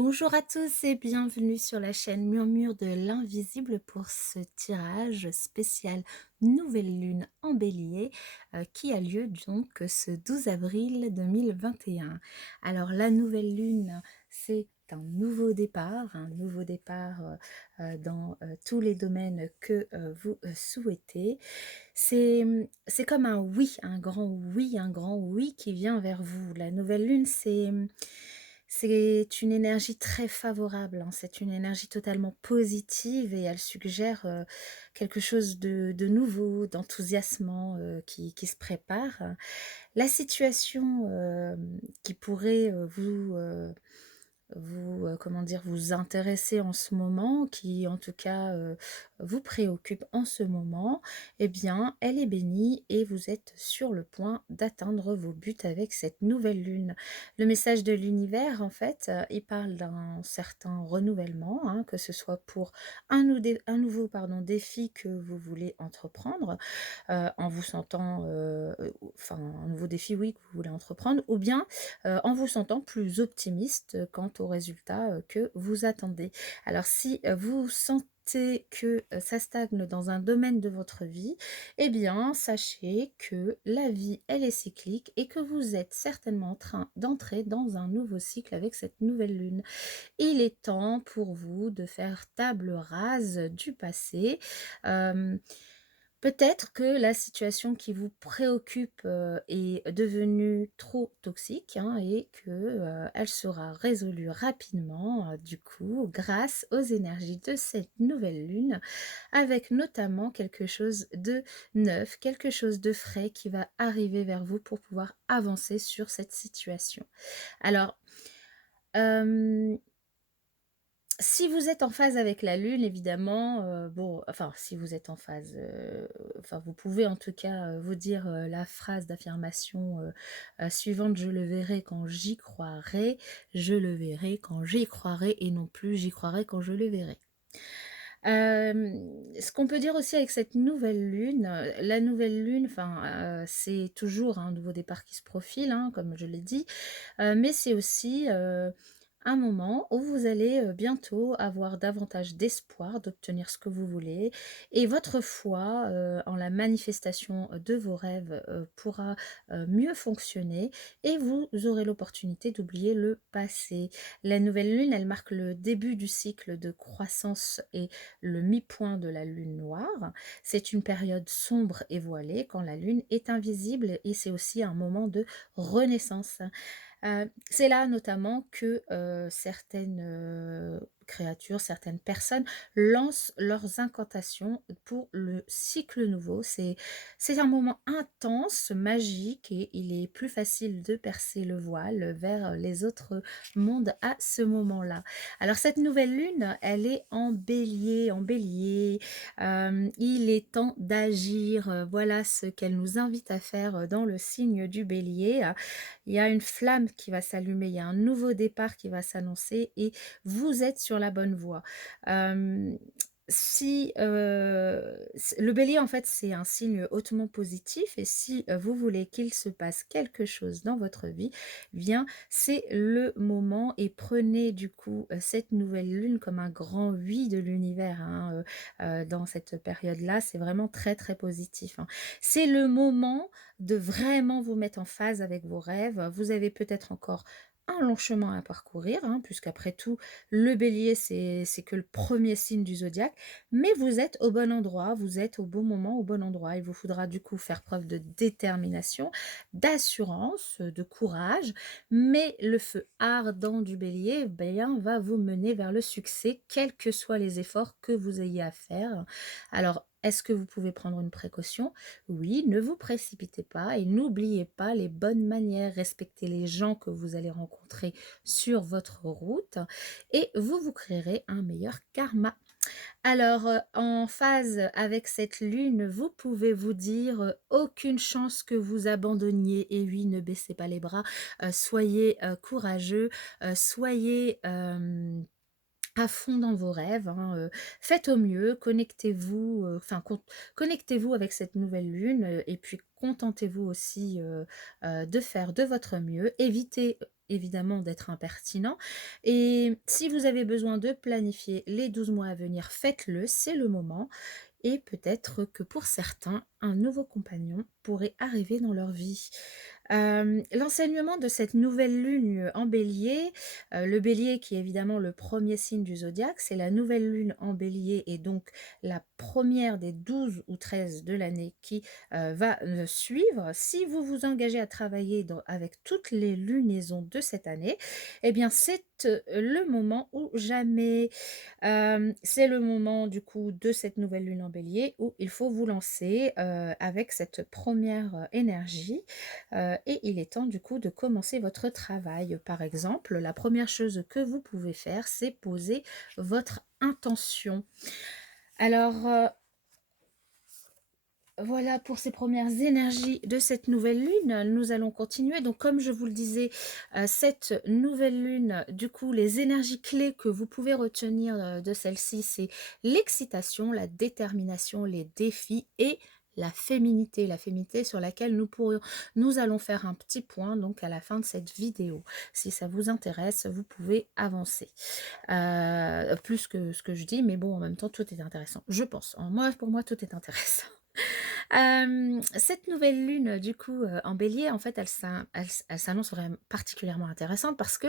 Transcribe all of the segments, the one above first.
Bonjour à tous et bienvenue sur la chaîne Murmure de l'Invisible pour ce tirage spécial Nouvelle Lune en Bélier qui a lieu donc ce 12 avril 2021. Alors la Nouvelle Lune, c'est un nouveau départ dans tous les domaines que vous souhaitez. C'est comme un grand oui qui vient vers vous. La Nouvelle Lune, c'est une énergie très favorable, hein, c'est une énergie totalement positive et elle suggère, quelque chose de nouveau, d'enthousiasmant, qui se prépare. La situation, qui pourrait, comment dire? Vous intéresser en ce moment, qui en tout cas, vous préoccupe en ce moment, eh bien, elle est bénie et vous êtes sur le point d'atteindre vos buts avec cette nouvelle lune. Le message de l'univers, en fait, il parle d'un certain renouvellement, hein, que ce soit pour un nouveau, pardon, défi que vous voulez entreprendre, en vous sentant, enfin, un nouveau défi, oui, que vous voulez entreprendre ou bien en vous sentant plus optimiste quant aux résultats, que vous attendez. Alors si, vous sentez que, ça stagne dans un domaine de votre vie, eh bien sachez que la vie, elle est cyclique et que vous êtes certainement en train d'entrer dans un nouveau cycle avec cette nouvelle lune. Il est temps pour vous de faire table rase du passé. Hem Peut-être que la situation qui vous préoccupe, est devenue trop toxique, hein, et que, elle sera résolue rapidement, du coup, grâce aux énergies de cette nouvelle lune, avec notamment quelque chose de neuf, quelque chose de frais qui va arriver vers vous pour pouvoir avancer sur cette situation. Alors, hem si vous êtes en phase avec la lune évidemment, bon enfin si vous êtes en phase, enfin vous pouvez en tout cas, vous dire, la phrase d'affirmation, suivante: «Je le verrai quand j'y croirai, je le verrai quand j'y croirai et non plus j'y croirai quand je le verrai». Ce qu'on peut dire aussi avec cette nouvelle lune, la nouvelle lune, enfin, c'est toujours un nouveau départ qui se profile, hein, comme je l'ai dit, mais c'est aussi, un moment où vous allez, bientôt avoir davantage d'espoir d'obtenir ce que vous voulez et votre foi, en la manifestation, de vos rêves, pourra, mieux fonctionner et vous aurez l'opportunité d'oublier le passé. La nouvelle lune, elle marque le début du cycle de croissance et le mi-point de la lune noire. C'est une période sombre et voilée quand la lune est invisible et c'est aussi un moment de renaissance. C'est là notamment que, certaines, créatures, certaines personnes lancent leurs incantations pour le cycle nouveau. C'est un moment intense, magique et il est plus facile de percer le voile vers les autres mondes à ce moment-là. Alors cette nouvelle lune, elle est en bélier, il est temps d'agir, voilà ce qu'elle nous invite à faire, dans le signe du bélier. Il y a une flamme qui va s'allumer, il y a un nouveau départ qui va s'annoncer et vous êtes sur la bonne voie. Hem, si, le bélier, en fait, c'est un signe hautement positif et si, vous voulez qu'il se passe quelque chose dans votre vie, eh bien, c'est le moment et prenez du coup, cette nouvelle lune comme un grand oui de l'univers, hein, dans cette période-là. C'est vraiment très, très positif, hein. C'est le moment de vraiment vous mettre en phase avec vos rêves. Vous avez peut-être encore un long chemin à parcourir, hein, puisqu'après tout, le bélier, c'est que le premier signe du zodiaque, mais vous êtes au bon endroit, vous êtes au bon moment, au bon endroit. Il vous faudra du coup faire preuve de détermination, d'assurance, de courage, mais le feu ardent du bélier, eh bien, va vous mener vers le succès, quels que soient les efforts que vous ayez à faire. Alors, est-ce que vous pouvez prendre une précaution? Oui, ne vous précipitez pas et n'oubliez pas les bonnes manières, respectez les gens que vous allez rencontrer sur votre route et vous vous créerez un meilleur karma. Alors, en phase avec cette lune, vous pouvez vous dire, aucune chance que vous abandonniez et oui, ne baissez pas les bras, soyez, courageux, soyez, à fond dans vos rêves, hein, faites au mieux, connectez-vous, connectez-vous avec cette nouvelle lune, et puis contentez-vous aussi, de faire de votre mieux. Évitez, évidemment d'être impertinent et si vous avez besoin de planifier les 12 mois à venir, faites-le, c'est le moment et peut-être que pour certains, un nouveau compagnon pourrait arriver dans leur vie. L'enseignement de cette nouvelle lune en bélier, le bélier qui est évidemment le premier signe du zodiaque, c'est la nouvelle lune en bélier et donc la première des 12 ou 13 de l'année qui va suivre. Si vous vous engagez à travailler avec toutes les lunaisons de cette année, eh bien c'est le moment ou jamais. C'est le moment du coup de cette nouvelle lune en bélier où il faut vous lancer, avec cette première énergie, et il est temps du coup de commencer votre travail. Par exemple, la première chose que vous pouvez faire, c'est poser votre intention. Alors, voilà pour ces premières énergies de cette nouvelle lune. Nous allons continuer. Donc, comme je vous le disais, cette nouvelle lune, du coup, les énergies clés que vous pouvez retenir de celle-ci, c'est l'excitation, la détermination, les défis et la féminité. La féminité sur laquelle nous allons faire un petit point donc à la fin de cette vidéo. Si ça vous intéresse, vous pouvez avancer. Plus que ce que je dis, mais bon, en même temps, tout est intéressant. Je pense. Moi, pour moi, tout est intéressant. Cette nouvelle lune, du coup, en bélier, en fait, elle s'annonce vraiment particulièrement intéressante parce que,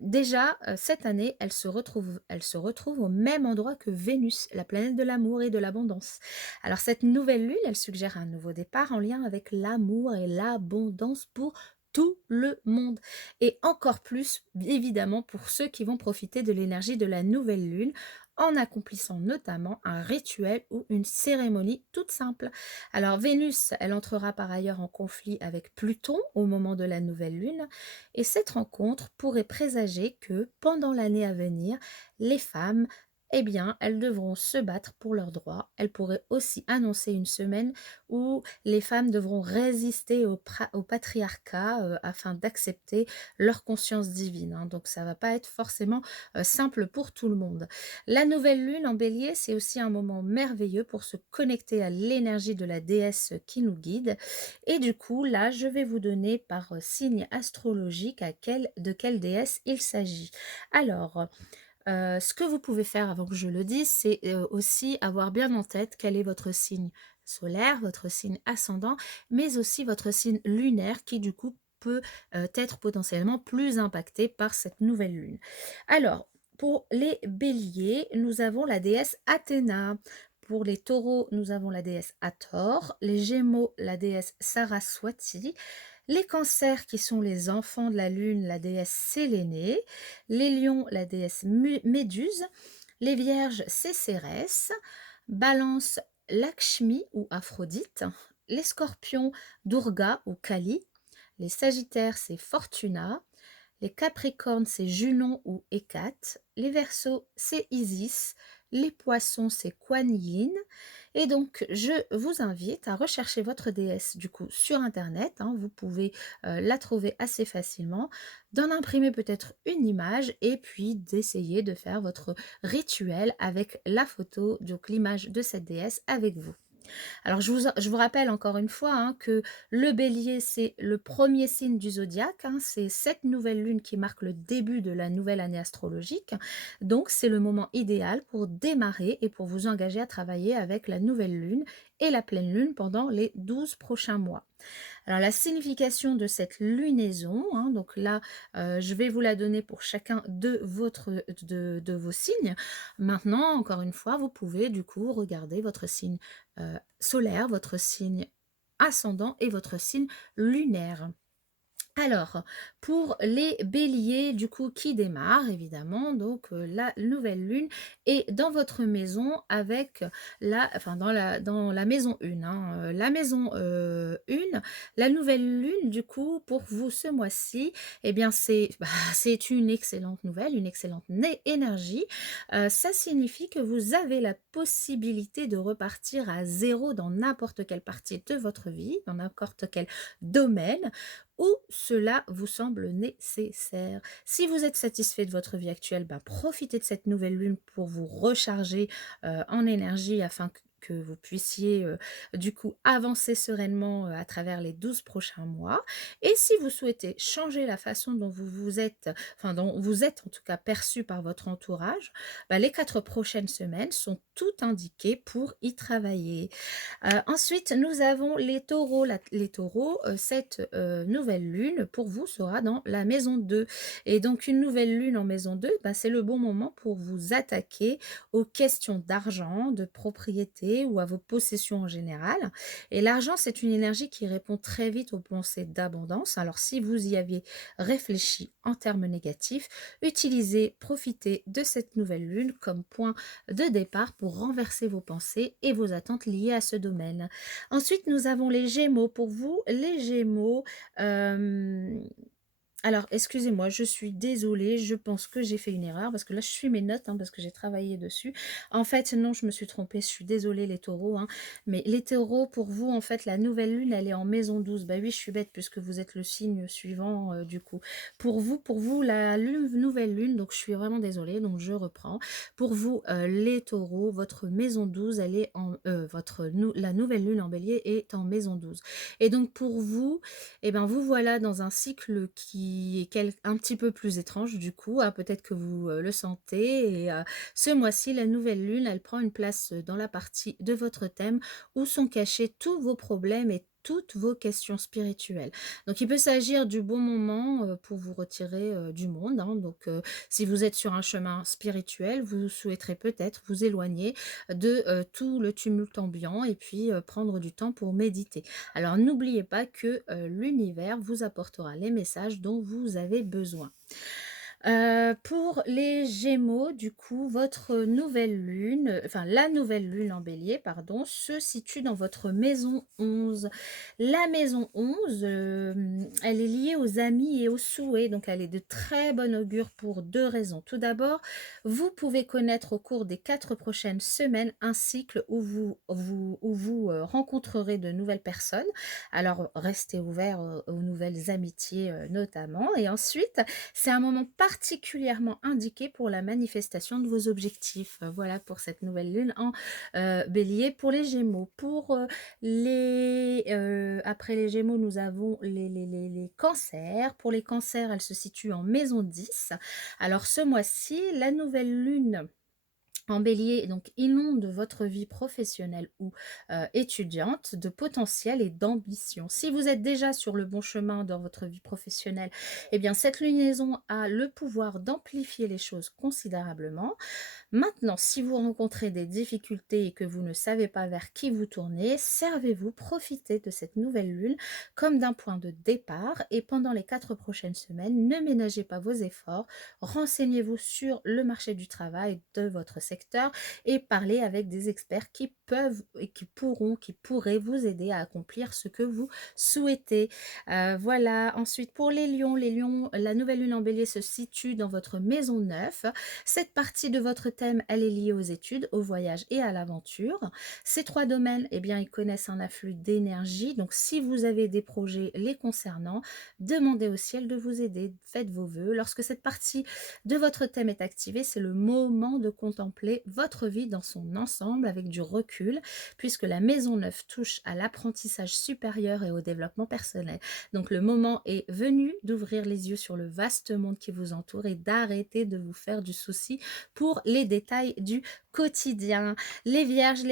déjà, cette année, elle se retrouve au même endroit que Vénus, la planète de l'amour et de l'abondance. Alors cette nouvelle lune, elle suggère un nouveau départ en lien avec l'amour et l'abondance pour tout le monde et encore plus, évidemment, pour ceux qui vont profiter de l'énergie de la nouvelle lune en accomplissant notamment un rituel ou une cérémonie toute simple. Alors Vénus, elle entrera par ailleurs en conflit avec Pluton au moment de la nouvelle lune, et cette rencontre pourrait présager que pendant l'année à venir, les femmes, eh bien, elles devront se battre pour leurs droits. Elle pourrait aussi annoncer une semaine où les femmes devront résister au patriarcat afin d'accepter leur conscience divine, hein. Donc ça va pas être forcément simple pour tout le monde. La nouvelle lune en bélier, c'est aussi un moment merveilleux pour se connecter à l'énergie de la déesse qui nous guide. Et du coup, là, je vais vous donner par signe astrologique de quelle déesse il s'agit. Alors, ce que vous pouvez faire avant que je le dise, c'est aussi avoir bien en tête quel est votre signe solaire, votre signe ascendant, mais aussi votre signe lunaire qui du coup peut être potentiellement plus impacté par cette nouvelle lune. Alors, pour les béliers, nous avons la déesse Athéna. Pour les taureaux, nous avons la déesse Hathor. Les gémeaux, la déesse Saraswati. Les cancers, qui sont les enfants de la lune, la déesse Sélénée. Les lions, la déesse Méduse. Les vierges, c'est Cérès. Balance, Lakshmi ou Aphrodite. Les scorpions, Durga ou Kali. Les sagittaires, c'est Fortuna. Les Capricornes, c'est Junon ou Hécate. Les Verseaux, c'est Isis. Les Poissons, c'est Kuan Yin. Et donc, je vous invite à rechercher votre déesse du coup sur Internet, hein. Vous pouvez la trouver assez facilement, d'en imprimer peut-être une image et puis d'essayer de faire votre rituel avec la photo, donc l'image de cette déesse avec vous. Alors je vous rappelle encore une fois, hein, que le bélier, c'est le premier signe du zodiaque, hein, c'est cette nouvelle lune qui marque le début de la nouvelle année astrologique. Donc c'est le moment idéal pour démarrer et pour vous engager à travailler avec la nouvelle lune et la pleine lune pendant les 12 prochains mois. Alors la signification de cette lunaison, hein, donc là, je vais vous la donner pour chacun de vos signes. Maintenant, encore une fois, vous pouvez du coup regarder votre signe solaire, votre signe ascendant et votre signe lunaire. Alors, pour les béliers, du coup, qui démarrent, évidemment, donc la nouvelle lune est dans votre maison avec dans la maison 1, hein, la maison 1, la nouvelle lune, du coup, pour vous ce mois-ci, eh bien, c'est une excellente nouvelle, une excellente énergie. Ça signifie que vous avez la possibilité de repartir à zéro dans n'importe quelle partie de votre vie, dans n'importe quel domaine où cela vous semble nécessaire. Si vous êtes satisfait de votre vie actuelle, bah, profitez de cette nouvelle lune pour vous recharger en énergie afin que vous puissiez, du coup avancer sereinement, à travers les 12 prochains mois. Et si vous souhaitez changer la façon dont vous vous êtes enfin dont vous êtes en tout cas perçu par votre entourage, bah, les 4 prochaines semaines sont toutes indiquées pour y travailler. Ensuite, nous avons les taureaux. Les taureaux, cette, nouvelle lune pour vous sera dans la maison 2 et donc une nouvelle lune en maison 2, bah, c'est le bon moment pour vous attaquer aux questions d'argent, de propriété ou à vos possessions en général et l'argent, c'est une énergie qui répond très vite aux pensées d'abondance. Alors si vous y aviez réfléchi en termes négatifs, utilisez, profitez de cette nouvelle lune comme point de départ pour renverser vos pensées et vos attentes liées à ce domaine. Ensuite, nous avons les Gémeaux. Pour vous, les Gémeaux, hem alors, excusez-moi, je suis désolée, je pense que j'ai fait une erreur parce que là, je suis mes notes, hein, parce que j'ai travaillé dessus. En fait, non, je me suis trompée, je suis désolée les taureaux, hein, mais les taureaux, pour vous, en fait, la nouvelle lune, elle est en maison 12. Bah oui, je suis bête puisque vous êtes le signe suivant, du coup. Pour vous, la nouvelle lune, donc je suis vraiment désolée, donc je reprends. Pour vous, les taureaux, votre maison 12, elle est la nouvelle lune en bélier est en maison 12. Et donc, pour vous, et ben, vous voilà dans un cycle qui est un petit peu plus étrange du coup, hein, peut-être que vous, le sentez et ce mois-ci, la nouvelle lune, elle prend une place, dans la partie de votre thème où sont cachés tous vos problèmes et toutes vos questions spirituelles. Donc il peut s'agir du bon moment, pour vous retirer, du monde, hein, donc si vous êtes sur un chemin spirituel, vous souhaiterez peut-être vous éloigner de, tout le tumulte ambiant et puis, prendre du temps pour méditer. Alors n'oubliez pas que, l'univers vous apportera les messages dont vous avez besoin. Pour les Gémeaux, du coup, votre nouvelle lune, enfin la nouvelle lune en Bélier, pardon, se situe dans votre maison 11. La maison 11, elle est liée aux amis et aux souhaits, donc elle est de très bon augure pour 2 raisons. Tout d'abord, vous pouvez connaître au cours des 4 prochaines semaines un cycle où vous rencontrerez de nouvelles personnes. Alors restez ouverts, aux nouvelles amitiés, notamment et ensuite, c'est un moment particulièrement indiqué pour la manifestation de vos objectifs. Voilà pour cette nouvelle lune en, bélier. Pour les gémeaux, pour, après les gémeaux, nous avons les cancers. Pour les cancers, elle se situe en maison 10. Alors ce mois-ci, la nouvelle lune en bélier, donc inonde votre vie professionnelle ou étudiante de potentiel et d'ambition. Si vous êtes déjà sur le bon chemin dans votre vie professionnelle, eh bien cette lunaison a le pouvoir d'amplifier les choses considérablement. Maintenant, si vous rencontrez des difficultés et que vous ne savez pas vers qui vous tourner, servez-vous, profitez de cette nouvelle lune comme d'un point de départ et pendant les 4 prochaines semaines, ne ménagez pas vos efforts, renseignez-vous sur le marché du travail de votre secteur et parlez avec des experts qui peuvent et qui pourraient vous aider à accomplir ce que vous souhaitez. Voilà, ensuite pour les lions, la nouvelle lune en bélier se situe dans votre maison 9. Cette partie de votre thème, elle est liée aux études, au voyage et à l'aventure. Ces 3 domaines, eh bien, ils connaissent un afflux d'énergie. Donc, si vous avez des projets les concernant, demandez au ciel de vous aider. Faites vos vœux. Lorsque cette partie de votre thème est activée, c'est le moment de contempler votre vie dans son ensemble avec du recul, puisque la maison 9 touche à l'apprentissage supérieur et au développement personnel. Donc, le moment est venu d'ouvrir les yeux sur le vaste monde qui vous entoure et d'arrêter de vous faire du souci pour les détails du quotidien. Les vierges,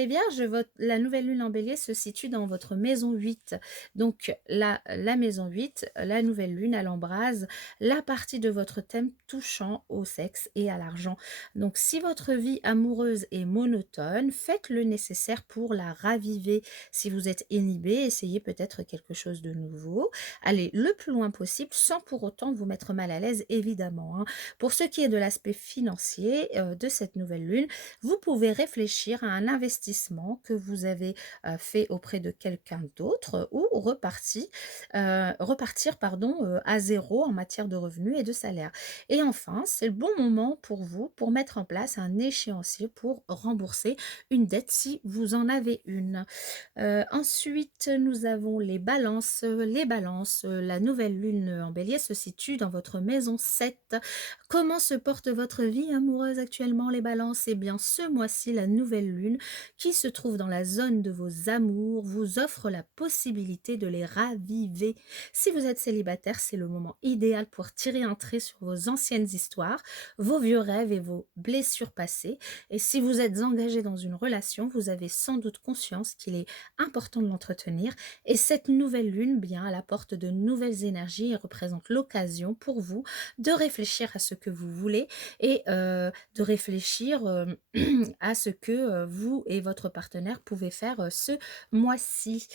la nouvelle lune en bélier se situe dans votre maison 8. Donc la maison 8, la nouvelle lune, elle embrase la partie de votre thème touchant au sexe et à l'argent. Donc si votre vie amoureuse est monotone, faites le nécessaire pour la raviver. Si vous êtes inhibé, essayez peut-être quelque chose de nouveau. Allez le plus loin possible sans pour autant vous mettre mal à l'aise, évidemment, hein. Pour ce qui est de l'aspect financier, de cette nouvelle lune, vous pouvez réfléchir à un investissement que vous avez, fait auprès de quelqu'un d'autre ou repartir pardon, à zéro en matière de revenus et de salaire. Et enfin, c'est le bon moment pour vous pour mettre en place un échéancier créanciers pour rembourser une dette si vous en avez une. Ensuite, nous avons les balances. Les balances, la nouvelle lune en bélier se situe dans votre maison 7. Comment se porte votre vie amoureuse actuellement, les balances? Eh bien, ce mois-ci, la nouvelle lune, qui se trouve dans la zone de vos amours, vous offre la possibilité de les raviver. Si vous êtes célibataire, c'est le moment idéal pour tirer un trait sur vos anciennes histoires, vos vieux rêves et vos blessures passées. Et si vous êtes engagé dans une relation, vous avez sans doute conscience qu'il est important de l'entretenir. Et cette nouvelle lune, bien, elle apporte de nouvelles énergies et représente l'occasion pour vous de réfléchir à ce que vous voulez et de réfléchir à ce que vous et votre partenaire pouvez faire ce mois-ci.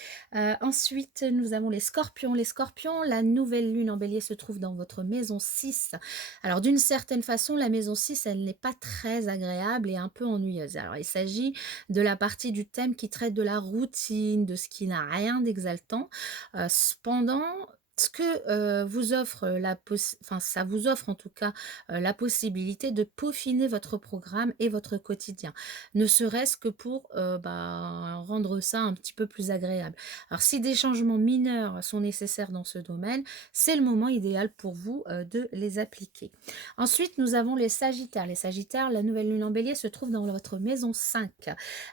Ensuite, nous avons les scorpions. Les scorpions, la nouvelle lune en bélier se trouve dans votre maison 6. Alors, d'une certaine façon, la maison 6, elle n'est pas très agréable et un peu ennuyeuse. Alors, il s'agit de la partie du thème qui traite de la routine, de ce qui n'a rien d'exaltant. Cependant, ce que vous offre enfin, ça vous offre en tout cas la possibilité de peaufiner votre programme et votre quotidien, ne serait-ce que pour rendre ça un petit peu plus agréable. Alors, si des changements mineurs sont nécessaires dans ce domaine, c'est le moment idéal pour vous de les appliquer. Ensuite, nous avons les sagittaires. Les sagittaires, la nouvelle lune en bélier se trouve dans votre maison 5.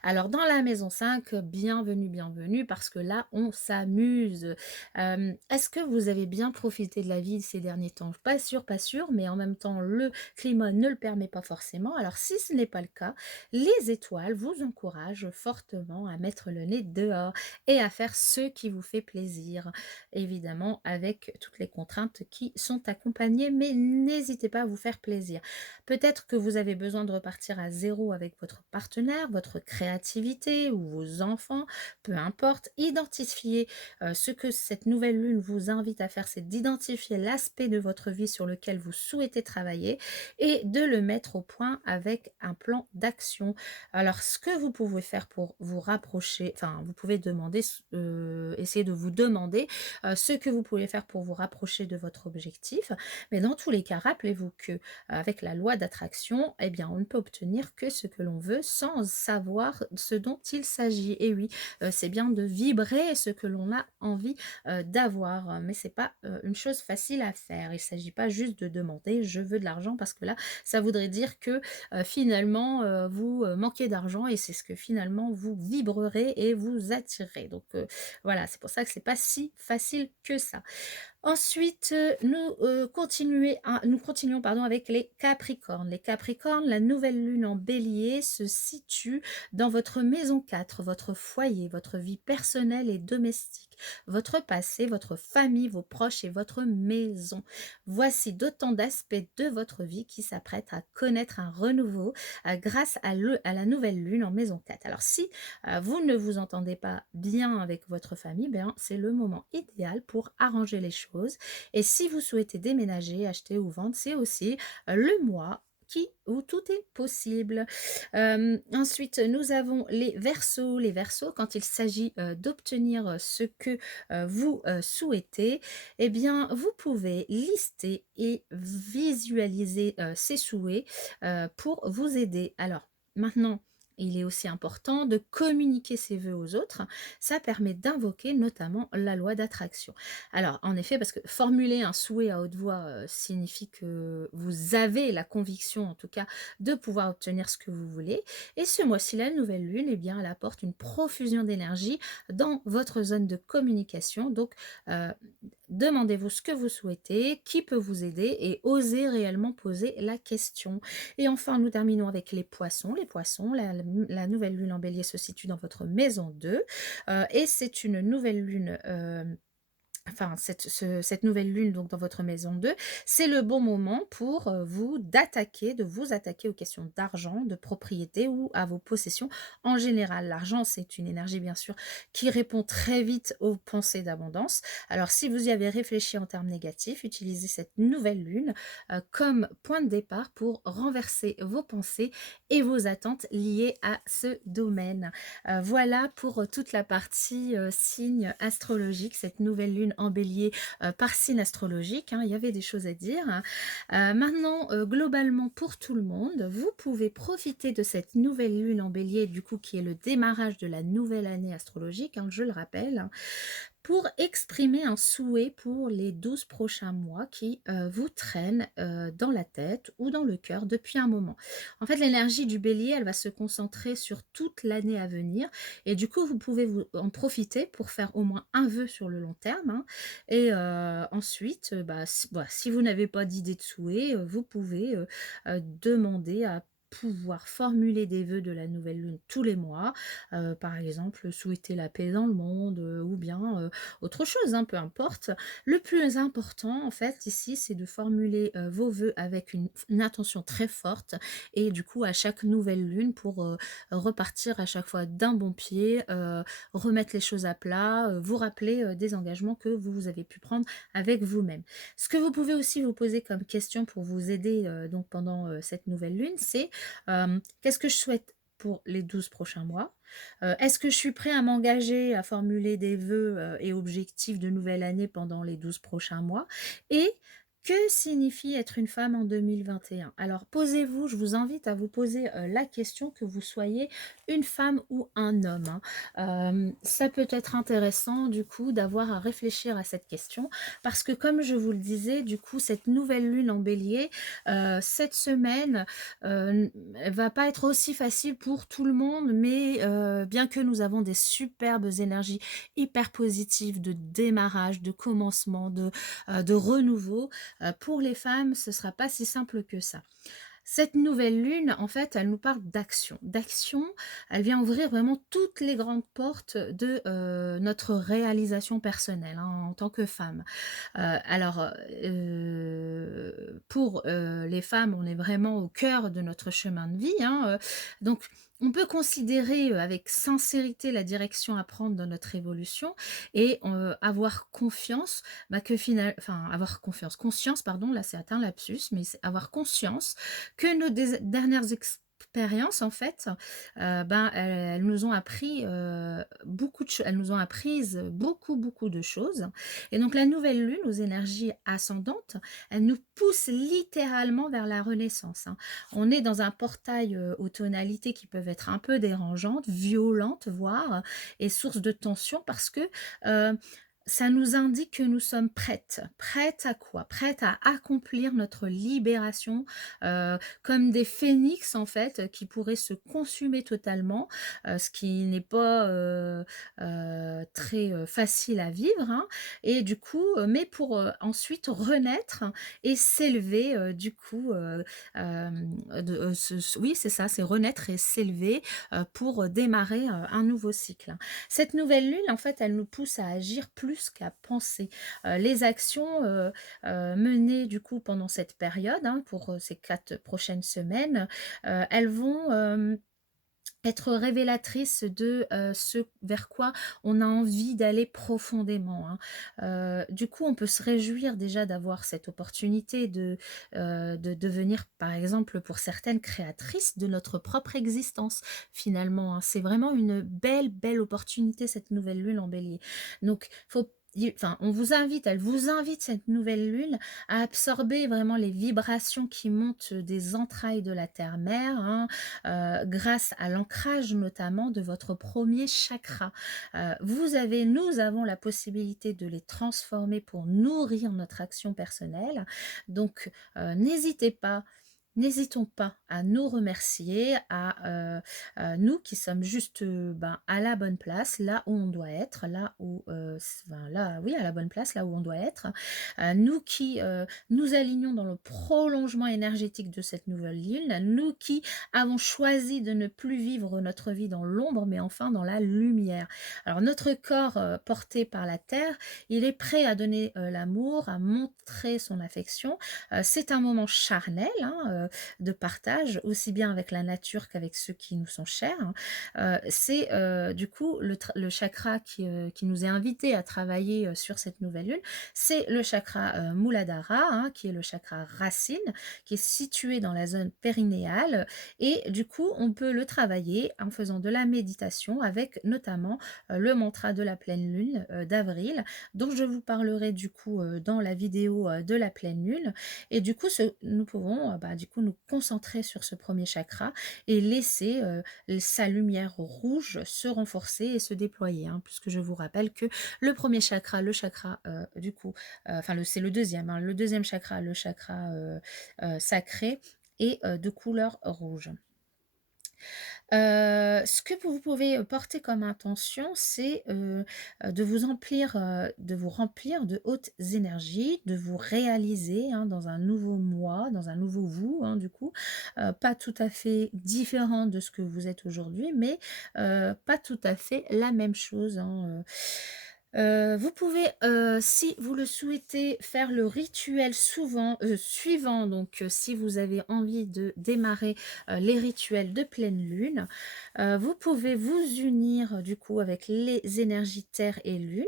Alors, dans la maison 5, bienvenue, bienvenue, parce que là, on s'amuse. Est-ce que vous avez bien profité de la vie ces derniers temps? Pas sûr, mais en même temps, le climat ne le permet pas forcément. Alors, si ce n'est pas le cas, les étoiles vous encouragent fortement à mettre le nez dehors et à faire ce qui vous fait plaisir. Évidemment, avec toutes les contraintes qui sont accompagnées, mais n'hésitez pas à vous faire plaisir. Peut-être que vous avez besoin de repartir à zéro avec votre partenaire, votre créativité ou vos enfants, peu importe. Identifiez ce que cette nouvelle lune vous invite à faire, c'est d'identifier l'aspect de votre vie sur lequel vous souhaitez travailler et de le mettre au point avec un plan d'action. Alors, ce que vous pouvez faire pour vous rapprocher, enfin, vous pouvez demander, essayer de vous demander ce que vous pouvez faire pour vous rapprocher de votre objectif. Mais dans tous les cas, rappelez-vous que avec la loi d'attraction, eh bien, on ne peut obtenir que ce que l'on veut sans savoir ce dont il s'agit. Et oui, c'est bien de vibrer ce que l'on a envie d'avoir, mais c'est pas une chose facile à faire. Il s'agit pas juste de demander: «Je veux de l'argent», parce que là, ça voudrait dire que, finalement, vous, manquez d'argent et c'est ce que finalement vous vibrerez et vous attirerez. Donc voilà, c'est pour ça que c'est pas si facile que ça. Ensuite, nous continuons pardon, avec les Capricornes. Les Capricornes, la nouvelle lune en Bélier se situe dans votre maison 4, votre foyer, votre vie personnelle et domestique, votre passé, votre famille, vos proches et votre maison. Voici d'autant d'aspects de votre vie qui s'apprêtent à connaître un renouveau, grâce à la nouvelle lune en maison 4. Alors si, vous ne vous entendez pas bien avec votre famille, ben, c'est le moment idéal pour arranger les choses. Et si vous souhaitez déménager, acheter ou vendre, c'est aussi le mois où tout est possible. Ensuite, nous avons les versos. Les versos, quand il s'agit d'obtenir ce que vous souhaitez, eh bien, vous pouvez lister et visualiser ces souhaits pour vous aider. Alors, maintenant, il est aussi important de communiquer ses vœux aux autres. Ça permet d'invoquer notamment la loi d'attraction. Alors, en effet, parce que formuler un souhait à haute voix signifie que vous avez la conviction, en tout cas, de pouvoir obtenir ce que vous voulez. Et ce mois-ci, la nouvelle lune, eh bien, elle apporte une profusion d'énergie dans votre zone de communication. Donc, euh, demandez-vous ce que vous souhaitez, qui peut vous aider et osez réellement poser la question. Et enfin, nous terminons avec les poissons. Les poissons, la nouvelle lune en bélier se situe dans votre maison 2 et c'est une nouvelle lune enfin, cette nouvelle lune donc dans votre maison 2, c'est le bon moment pour, de vous attaquer aux questions d'argent, de propriété ou à vos possessions en général. L'argent, c'est une énergie bien sûr qui répond très vite aux pensées d'abondance. Alors si vous y avez réfléchi en termes négatifs, utilisez cette nouvelle lune, comme point de départ pour renverser vos pensées et vos attentes liées à ce domaine. Voilà pour, toute la partie, signes astrologiques, cette nouvelle lune en bélier par signe astrologique, hein, il y avait des choses à dire. Maintenant, globalement, pour tout le monde, vous pouvez profiter de cette nouvelle lune en bélier, du coup, qui est le démarrage de la nouvelle année astrologique, hein, je le rappelle, pour exprimer un souhait pour les 12 prochains mois qui vous traînent dans la tête ou dans le cœur depuis un moment. En fait, l'énergie du bélier, elle va se concentrer sur toute l'année à venir et du coup, vous pouvez vous en profiter pour faire au moins un vœu sur le long terme, hein. Et ensuite, bah, si vous n'avez pas d'idée de souhait, vous pouvez demander à pouvoir formuler des vœux de la nouvelle lune tous les mois. Par exemple, souhaiter la paix dans le monde, ou bien autre chose, hein, peu importe. Le plus important, en fait, ici, c'est de formuler vos vœux avec une intention très forte et du coup, à chaque nouvelle lune, pour repartir à chaque fois d'un bon pied, remettre les choses à plat, vous rappeler des engagements que vous avez pu prendre avec vous-même. Ce que vous pouvez aussi vous poser comme question pour vous aider donc pendant cette nouvelle lune, c'est qu'est-ce que je souhaite pour les 12 prochains mois? Est-ce que je suis prêt à m'engager à formuler des vœux, et objectifs de nouvelle année pendant les 12 prochains mois? Et que signifie être une femme en 2021? Alors posez-vous, je vous invite à vous poser, la question, que vous soyez une femme ou un homme, hein. Ça peut être intéressant du coup d'avoir à réfléchir à cette question parce que comme je vous le disais, du coup, cette nouvelle lune en bélier, cette semaine, elle va pas être aussi facile pour tout le monde, mais bien que nous avons des superbes énergies hyper positives de démarrage, de commencement, de renouveau, pour les femmes, ce sera pas si simple que ça. Cette nouvelle lune, en fait, elle nous parle d'action. D'action, elle vient ouvrir vraiment toutes les grandes portes de notre réalisation personnelle, hein, en tant que femme. Alors, pour les femmes, on est vraiment au cœur de notre chemin de vie, hein, donc on peut considérer avec sincérité la direction à prendre dans notre évolution et avoir confiance, bah, que enfin avoir confiance, conscience, pardon, là c'est un lapsus, mais c'est avoir conscience que nos dernières expériences, en fait, ben, elles nous ont appris beaucoup de choses, elles nous ont apprises beaucoup, beaucoup de choses. Et donc, la nouvelle lune, aux énergies ascendantes, elle nous pousse littéralement vers la renaissance, hein. On est dans un portail aux tonalités qui peuvent être un peu dérangeantes, violentes, voire, et source de tension parce que euh, ça nous indique que nous sommes prêtes. Prêtes à quoi? Prêtes à accomplir notre libération, comme des phénix en fait, qui pourraient se consumer totalement, ce qui n'est pas, très, facile à vivre, hein. Et du coup, mais pour, ensuite renaître et s'élever, du coup, oui, c'est ça, c'est renaître et s'élever, pour démarrer, un nouveau cycle, hein. Cette nouvelle lune, en fait, elle nous pousse à agir plus qu'à penser. Les actions, menées du coup pendant cette période, hein, pour, ces 4 prochaines semaines, elles vont, être révélatrices de, ce vers quoi on a envie d'aller profondément, hein. Du coup, on peut se réjouir déjà d'avoir cette opportunité de devenir, par exemple, pour certaines, créatrices de notre propre existence, finalement, hein. C'est vraiment une belle, belle opportunité, cette nouvelle lune en bélier. Donc, faut enfin, on vous invite, elle vous invite, cette nouvelle lune, à absorber vraiment les vibrations qui montent des entrailles de la terre-mère, hein, grâce à l'ancrage notamment de votre premier chakra. Nous avons la possibilité de les transformer pour nourrir notre action personnelle. Donc, n'hésitez pas. N'hésitons pas à nous remercier, nous qui sommes juste ben, à la bonne place, là où on doit être, là où, ben, là, oui, à la bonne place, là où on doit être. Nous qui nous alignons dans le prolongement énergétique de cette nouvelle lune, nous qui avons choisi de ne plus vivre notre vie dans l'ombre, mais enfin dans la lumière. Alors notre corps porté par la terre, il est prêt à donner l'amour, à montrer son affection. C'est un moment charnel, hein, de partage, aussi bien avec la nature qu'avec ceux qui nous sont chers, hein. C'est, du coup, le chakra qui nous est invité à travailler, sur cette nouvelle lune, c'est le chakra, Muladhara, hein, qui est le chakra racine, qui est situé dans la zone périnéale et du coup, on peut le travailler en faisant de la méditation avec notamment, le mantra de la pleine lune, d'avril, dont je vous parlerai du coup, dans la vidéo, de la pleine lune et du coup, nous pouvons, bah, du coup, nous concentrer sur ce premier chakra et laisser, sa lumière rouge se renforcer et se déployer, hein, puisque je vous rappelle que le premier chakra, le chakra, du coup, enfin c'est le deuxième, hein, le deuxième chakra, le chakra, sacré est, de couleur rouge. Ce que vous pouvez, porter comme intention, c'est, de vous remplir de hautes énergies, de vous réaliser, hein, dans un nouveau moi, dans un nouveau vous, hein, du coup, pas tout à fait différent de ce que vous êtes aujourd'hui, mais, pas tout à fait la même chose, hein. Vous pouvez, si vous le souhaitez, faire le rituel suivant, donc si vous avez envie de démarrer, les rituels de pleine lune, vous pouvez vous unir, du coup, avec les énergies terre et lune.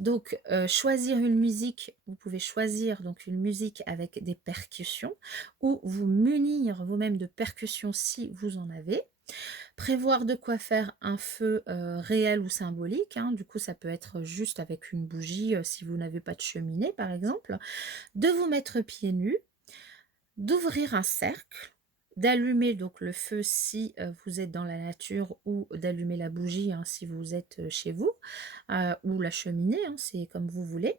Donc, choisir une musique, vous pouvez choisir donc une musique avec des percussions ou vous munir vous-même de percussions si vous en avez. Prévoir de quoi faire un feu, réel ou symbolique, hein. Du coup, ça peut être juste avec une bougie, si vous n'avez pas de cheminée, par exemple. De vous mettre pieds nus, d'ouvrir un cercle, d'allumer donc le feu si, vous êtes dans la nature ou d'allumer la bougie, hein, si vous êtes, chez vous, ou la cheminée, hein, c'est comme vous voulez.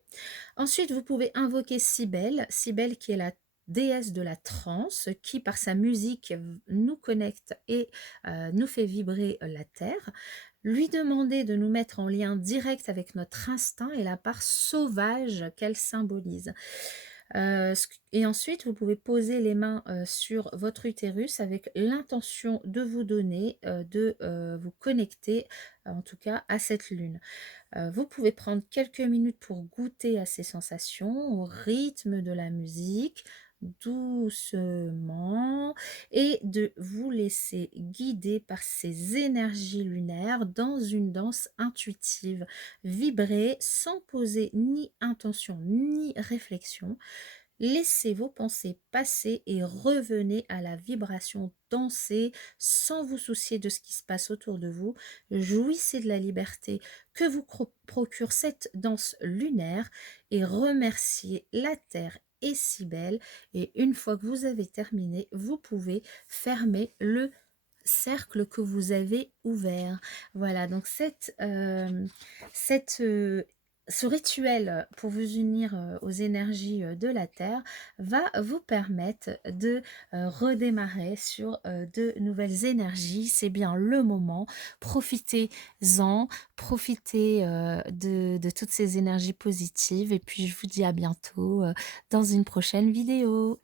Ensuite, vous pouvez invoquer Cybèle, Cybèle qui est la déesse de la transe, qui par sa musique nous connecte et nous fait vibrer la terre. Lui demander de nous mettre en lien direct avec notre instinct et la part sauvage qu'elle symbolise. Et ensuite, vous pouvez poser les mains sur votre utérus avec l'intention de vous donner, de vous connecter, en tout cas, à cette lune. Vous pouvez prendre quelques minutes pour goûter à ces sensations, au rythme de la musique, doucement, et de vous laisser guider par ces énergies lunaires dans une danse intuitive. Vibrer sans poser ni intention ni réflexion. Laissez vos pensées passer et revenez à la vibration dansée sans vous soucier de ce qui se passe autour de vous. Jouissez de la liberté que vous procure cette danse lunaire et remerciez la Terre et si belle. Et une fois que vous avez terminé, vous pouvez fermer le cercle que vous avez ouvert. Voilà, donc cette, ce rituel pour vous unir aux énergies de la Terre va vous permettre de redémarrer sur de nouvelles énergies. C'est bien le moment. Profitez-en, profitez de toutes ces énergies positives. Et puis, je vous dis à bientôt dans une prochaine vidéo.